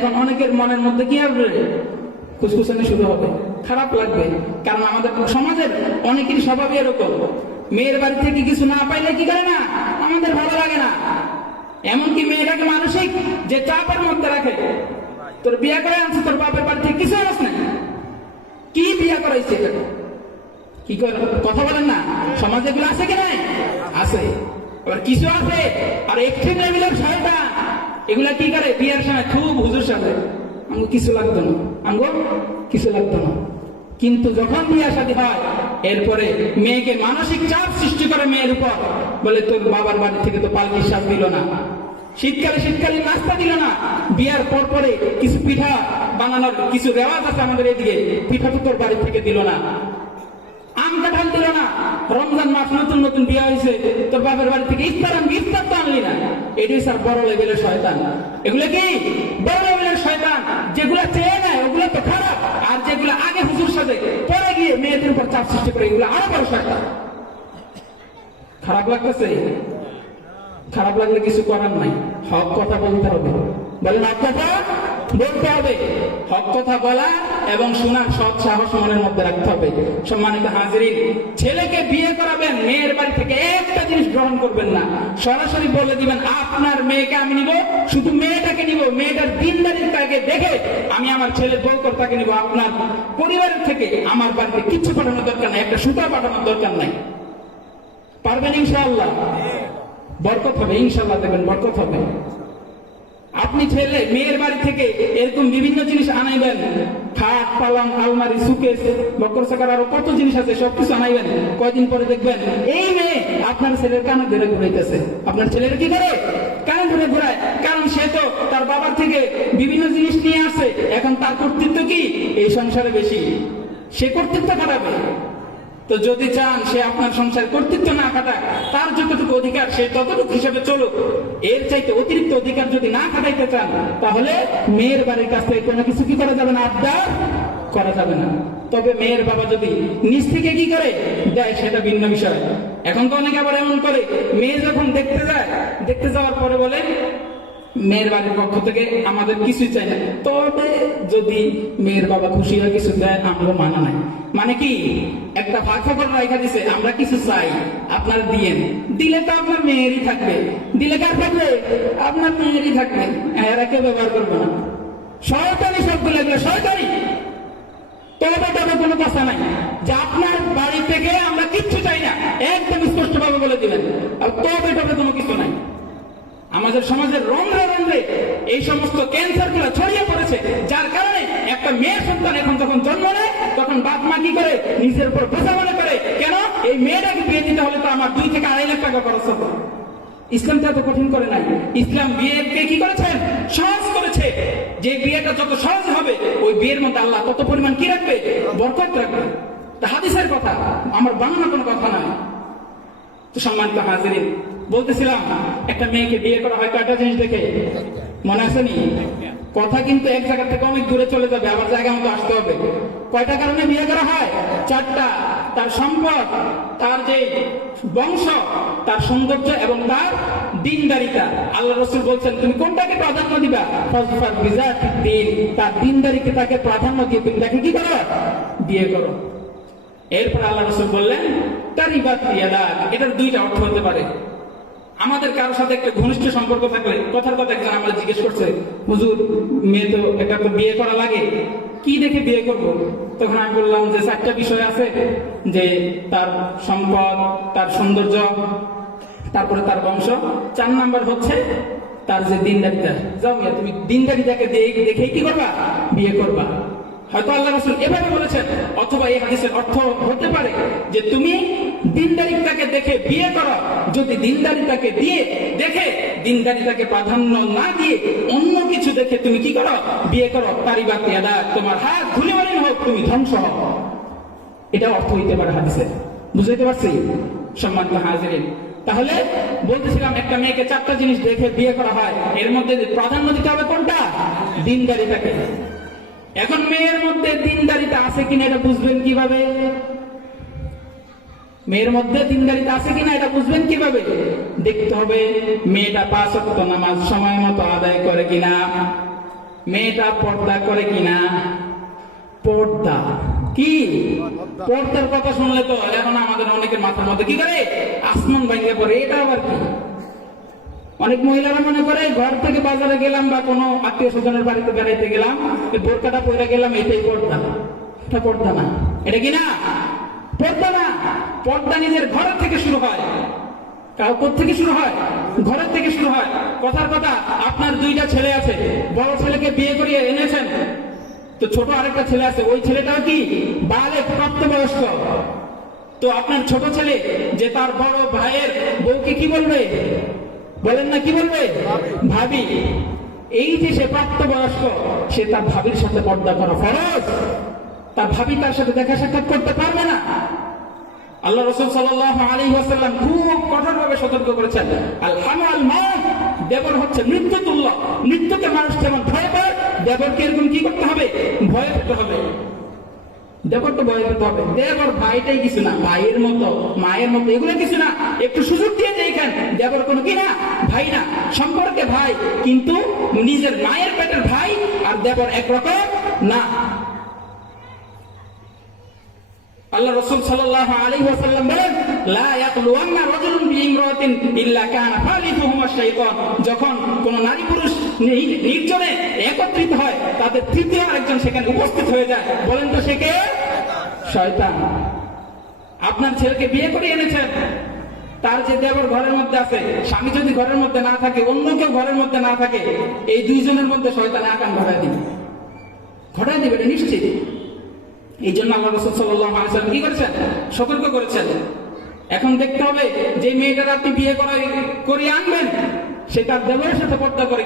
এখন অনেকের মনের মধ্যে কি হবে খুসখুসানি শুরু হবে। খারাপ লাগবে। কারণ আমাদের সমাজের অনেকেরই স্বভাবই এরকম। মেয়ের বাড়ি থেকে কিছু না পাইলে কি করে না? আমাদের ভালো লাগে না। এমনকি মেয়েটাকে মানসিক যে চাপের মধ্যে রাখে, তোর বিয়ে করে আনছে, তোর বাপের বাড়ি থেকে কিছু আনস না কি বিয়ে করাইছে কি করে? কথা বলেন না। সমাজে এগুলো আছে কি নাই? আছে। আবার কিছু আছে। আর একটি লেভেলের শয়তান এগুলা কি করে? বিয়ের সময় খুব হুজুর সাথে আমগো কিছু লাগতো না। আমগো কিছু লাগতো না। কিন্তু যখন বিয়ে শাদী হয়, এরপরে মেয়েকে মানসিক চাপ সৃষ্টি করে মেয়ের উপর। বলে, তোর বাবার বাড়ি থেকে তো পালকির সাজ দিল না। শীতকালে শীতকালে নাস্তা দিল না। বিয়ার পর পরে কিছু পিঠা বানানোর কিছু রেওয়াজ আছে আমাদের এদিকে। পিঠা তো তোর বাড়ি থেকে দিল না। আম কাঁঠাল দিল না। রমজান মাস নতুন নতুন বিয়ে হয়েছে তোর বাপের বাড়ি থেকে ইফতার আনবি ইফতার তো আনলি না এটাই স্যার বড় লেভেলের শয়তান। এগুলো কি? বড় লেভেলের শয়তান, যেগুলো চেয়ে নেয়, ওগুলো তো খারাপ। আর যেগুলো আগে হুজুর সাথে পরে গিয়ে মেয়েদের উপর চাপ সৃষ্টি করে, এগুলো আরও বড় শয়তান। খারাপ লাগতেছে? খারাপ লাগলে কিছু করার নাই। হক কথা বলতে হবে। বলেন, হক কথা বলতে হবে। হক কথা বলা এবং শোনার সৎ সাহস মনের মধ্যে রাখতে হবে। সম্মানিত হাজিরিন, ছেলেকে বিয়ে করাবেন, মেয়ের বাড়ি থেকে একটা জিনিস গ্রহণ করবেন না। সরাসরি বলে দিবেন, আপনার মেয়েকে আমি নিব, শুধু মেয়েটাকে নিব, মেয়েটার দিনদারির তাকে দেখে আমি আমার ছেলের বউ কর্তাকে নিব, আপনার পরিবারের থেকে আমার বাড়িতে কিচ্ছু পাঠানোর দরকার নাই, একটা সুতা পাঠানোর দরকার নাই। পারবেন ইনশাআল্লাহ? বরকত হবে ইনশাল্লাহ দেখবেন, বরকত হবে। আপনি ছেলে, মেয়ের বাড়ি থেকে এরকম বিভিন্ন জিনিস আনাইবেন খাট পালং, আলমারি সুকেশ বকর সাকার, আরও কত জিনিস আছে, সবকিছু আনাইবেন। কয়দিন পরে দেখবেন, এই মেয়ে আপনার ছেলের কানে ধরে ঘুরাইতেছে। আপনার ছেলের কি করে? কানে ধরে ঘুরায়। কারণ সে তো তার বাবার থেকে বিভিন্ন জিনিস নিয়ে আসে। এখন তার কর্তৃত্ব কি? এই সংসারে বেশি। সে কর্তৃত্ব খাটাবে। তো যদি চান সে আপনার সংসার কর্তৃত্ব না খাটায়, তার যতটুকু অধিকার সে ততটুকু হিসেবে চলুক। এর চাইতে অতিরিক্ত অধিকার যদি না খাটাইতে চান, তাহলে মেয়ের বাড়ির কাছ থেকে কোনো কিছু কি করা যাবে না? আবদার করা যাবে না। তবে মেয়ের বাবা যদি নিজ থেকে কি করে, দেয় সেটা ভিন্ন বিষয়। এখন তো অনেকে আবার এমন করে, মেয়ে যখন দেখতে যায়, দেখতে যাওয়ার পরে বলে মেয়ের বাড়ির পক্ষ থেকে আমাদের কিছুই চাই না। তবে যদি মেয়ের বাবা খুশি হয়, কিছু দেয় আমরা মানা নাই। মানে কি? একটা ভাগ খবর রাখা দিছে, আমরা কিছু চাই, আপনার দিয়েন। দিলে তো আপনার মেয়েরই থাকবে। দিলে কার থাকবে? আপনার মেয়েরই থাকবে। এরা কেউ ব্যবহার করবে না। শয়তানি শব্দ লাগবে শয়তানি! তবে তবে কোনো কথা নাই। যে আপনার বাড়ি থেকে আমরা কিচ্ছু চাই না। একদম স্পষ্ট ভাবে বলে দিবেন আর তবে আমাদের সমাজের রন্ধ্রে রন্ধ্রে এই সমস্ত ক্যান্সারগুলো ছড়িয়ে পড়েছে, যার কারণে একটা মেয়ে সন্তান এখন যখন জন্ম নেয়, তখন বাপ মা কি করে নিজের উপর বোঝা মনে করে, কেন? এই মেয়েটাকে বিয়ে দিতে হলে তো আমার দুই থেকে আড়াই লাখ টাকা খরচ হবে। ইসলাম তো এত কঠিন করে নাই। ইসলাম বিয়েকে কি করেছেন? সহজ করেছে। যে বিয়েটা যত সহজ হবে, ওই বিয়ের মধ্যে আল্লাহ তত পরিমাণ কি রাখবে? বরকত রাখবে। তা হাদিসের কথা, আমার বাংলা কোনো কথা নয় তো সম্মানিত হাজিরিন বলতেছিলাম, একটা মেয়েকে বিয়ে করা হয় কয়টা জিনিস দেখে? মনে আসেনি কথা কিন্তু এক জায়গা থেকে অনেক দূরে চলে যাবে, আবার জায়গা মতো আসতে হবে। কয়টা কারণে বিয়ে করা হয়? চারটা, তার সম্পদ, তার যে বংশ, তার সৌন্দর্য এবং তার দিনদারিতা। আল্লাহ রসুল বলছেন, তুমি কোনটাকে প্রাধান্য দিবা? ফজফার বিজাত দিন, তার দিনদারিকে তাকে প্রাধান্য দিয়ে তুমি তাকে কি করো? বিয়ে করো। এরপর আল্লাহ রসুল বললেন তার ইবাদ এটার দুইটা অর্থ হতে পারে। আমাদের কারোর সাথে একটা ঘনিষ্ঠ সম্পর্ক থাকলে কথার কথা একজন আমার জিজ্ঞেস করছে, হুজুর, মেয়ে তো এটা তো বিয়ে করা লাগে, কি দেখে বিয়ে করব? তখন আমি বললাম যে, চারটা বিষয় আছে, যে তার সম্পদ, তার সৌন্দর্য, তারপরে তার বংশ, চার নাম্বার হচ্ছে তার যে দিনদারিতা যাও মিয়া, তুমি দিনদারিতাকে দেখেই কি করবা? বিয়ে করবা। হয়তো আল্লাহ রসুল এভাবে বলেছেন, অথবা এই হাদিসের অর্থ হতে পারে যে, তুমি দিনদারিতাকে দেখে বিয়ে করো যদি দিনদারিতাকে দিয়ে দেখে দিনদারিতাকে প্রাধান্য না দিয়ে অন্য কিছু দেখে তুমি কি করো? বিয়ে করো তারি বা পেয়াদা তোমার হাত ধুলে মারিন হোক, তুমি ধ্বংস হও। এটা অর্থ হইতে পারে হাদিসে। বুঝাইতে পারছি? সম্মানিত হাজিরিন। তাহলে বলতেছিলাম, একটা মেয়েকে চারটা জিনিস দেখে বিয়ে করা হয়, এর মধ্যে প্রাধান্য দিতে হবে কোনটা? দিনদারিতাকে এখন মেয়ের মধ্যে দিনদারিতা আছে কিনা এটা বুঝবেন কীভাবে? মেয়ের মধ্যে দিনদারিতা আছে কিনা এটা বুঝবেন কীভাবে? দেখতে হবে মেয়েটা পাঁচ ওয়াক্ত নামাজ সময় মতো আদায় করে কিনা, মেয়েটা পর্দা করে কিনা। পর্দা? কি? পর্দার কথা শুনলে তো এখন আমাদের অনেকের মাথার মধ্যে কি করে? আসমান ভাঙ্গে পড়ে, এটা আবার কি? অনেক মহিলারা মনে করে ঘর থেকে বাজারে গেলাম বা কোনো আত্মীয় স্বজনের বাড়িতে বেড়াইতে গেলাম বোরকাটা পরে গেলাম, এটাই পর্দা। এটা পর্দা না। এটা কি না? পর্দা না। পর্দা নিজের ঘরের থেকে শুরু হয়। কাউ থেকে শুরু হয়? ঘরের থেকে শুরু হয়। কথার কথা, আপনার দুইটা ছেলে আছে। বড় ছেলেকে বিয়ে করিয়ে এনেছেন। তো ছোট আরেকটা ছেলে আছে। ওই ছেলেটাও কি বালে প্রাপ্তবয়স্ক? তো আপনার ছোট ছেলে যে তার বড় ভাইয়ের বউকে কি বলবে? বলেন না, কি বলবে? ভাবি। এই যে সে প্রাপ্তবয়স্ক, সে তার ভাবির সাথে পর্দা করা ফরজ। তার ভাবি তার সাথে দেখা সাক্ষাৎ করতে পারবে না। আল্লাহ রসুল সাল্লাহ খুব কঠোর ভাবে সতর্ক করেছেন। আল হামাল মত দেবর হচ্ছে মৃত্যু তুল্য মৃত্যুতে মানুষ যেমন ভয় পায়, দেবরকে এরকম কি করতে হবে? ভয় পেতে হবে। দেবরকে ভয় পেতে হবে। দেবর ভাইটাই কিছু না, ভাইয়ের মতো, মায়ের মতো, এগুলো কিছু না। একটু সুযোগ দিয়ে দেখেন দেবর কোনো কি না? ভাই না। সম্পর্কে ভাই, কিন্তু নিজের মায়ের পেটের ভাই আর দেবর একরকম না। আল্লাহ রসুল সাল্লাহ আলী ওয়াসাল্লাম বলেন যখন কোন নারী পুরুষ নির্জনে একত্রিত হয়, তাদের তৃতীয় আরেকজন সেখানে উপস্থিত হয়ে যায়। বলেন তো সে কে? শয়তান। আপনার ছেলেকে বিয়ে করে এনেছেন। তার যে দেবর ঘরের মধ্যে আছে, স্বামী যদি ঘরের মধ্যে না থাকে, অন্য কেউ ঘরের মধ্যে না থাকে, এই দুইজনের মধ্যে শয়তান আকান ঘটায় দিবে। ঘটায় দিবে এটা নিশ্চিত। এই জন্য আল্লাহ রসুল সাল্লাহ আলিয়াল্লাম কি করেছেন? সতর্ক করেছেন। এখন দেখতে হবে যে মেয়েটার আপনি বিয়ে করে করিয়ে আনবেন, সে তার দেবের সাথে পর্দা করে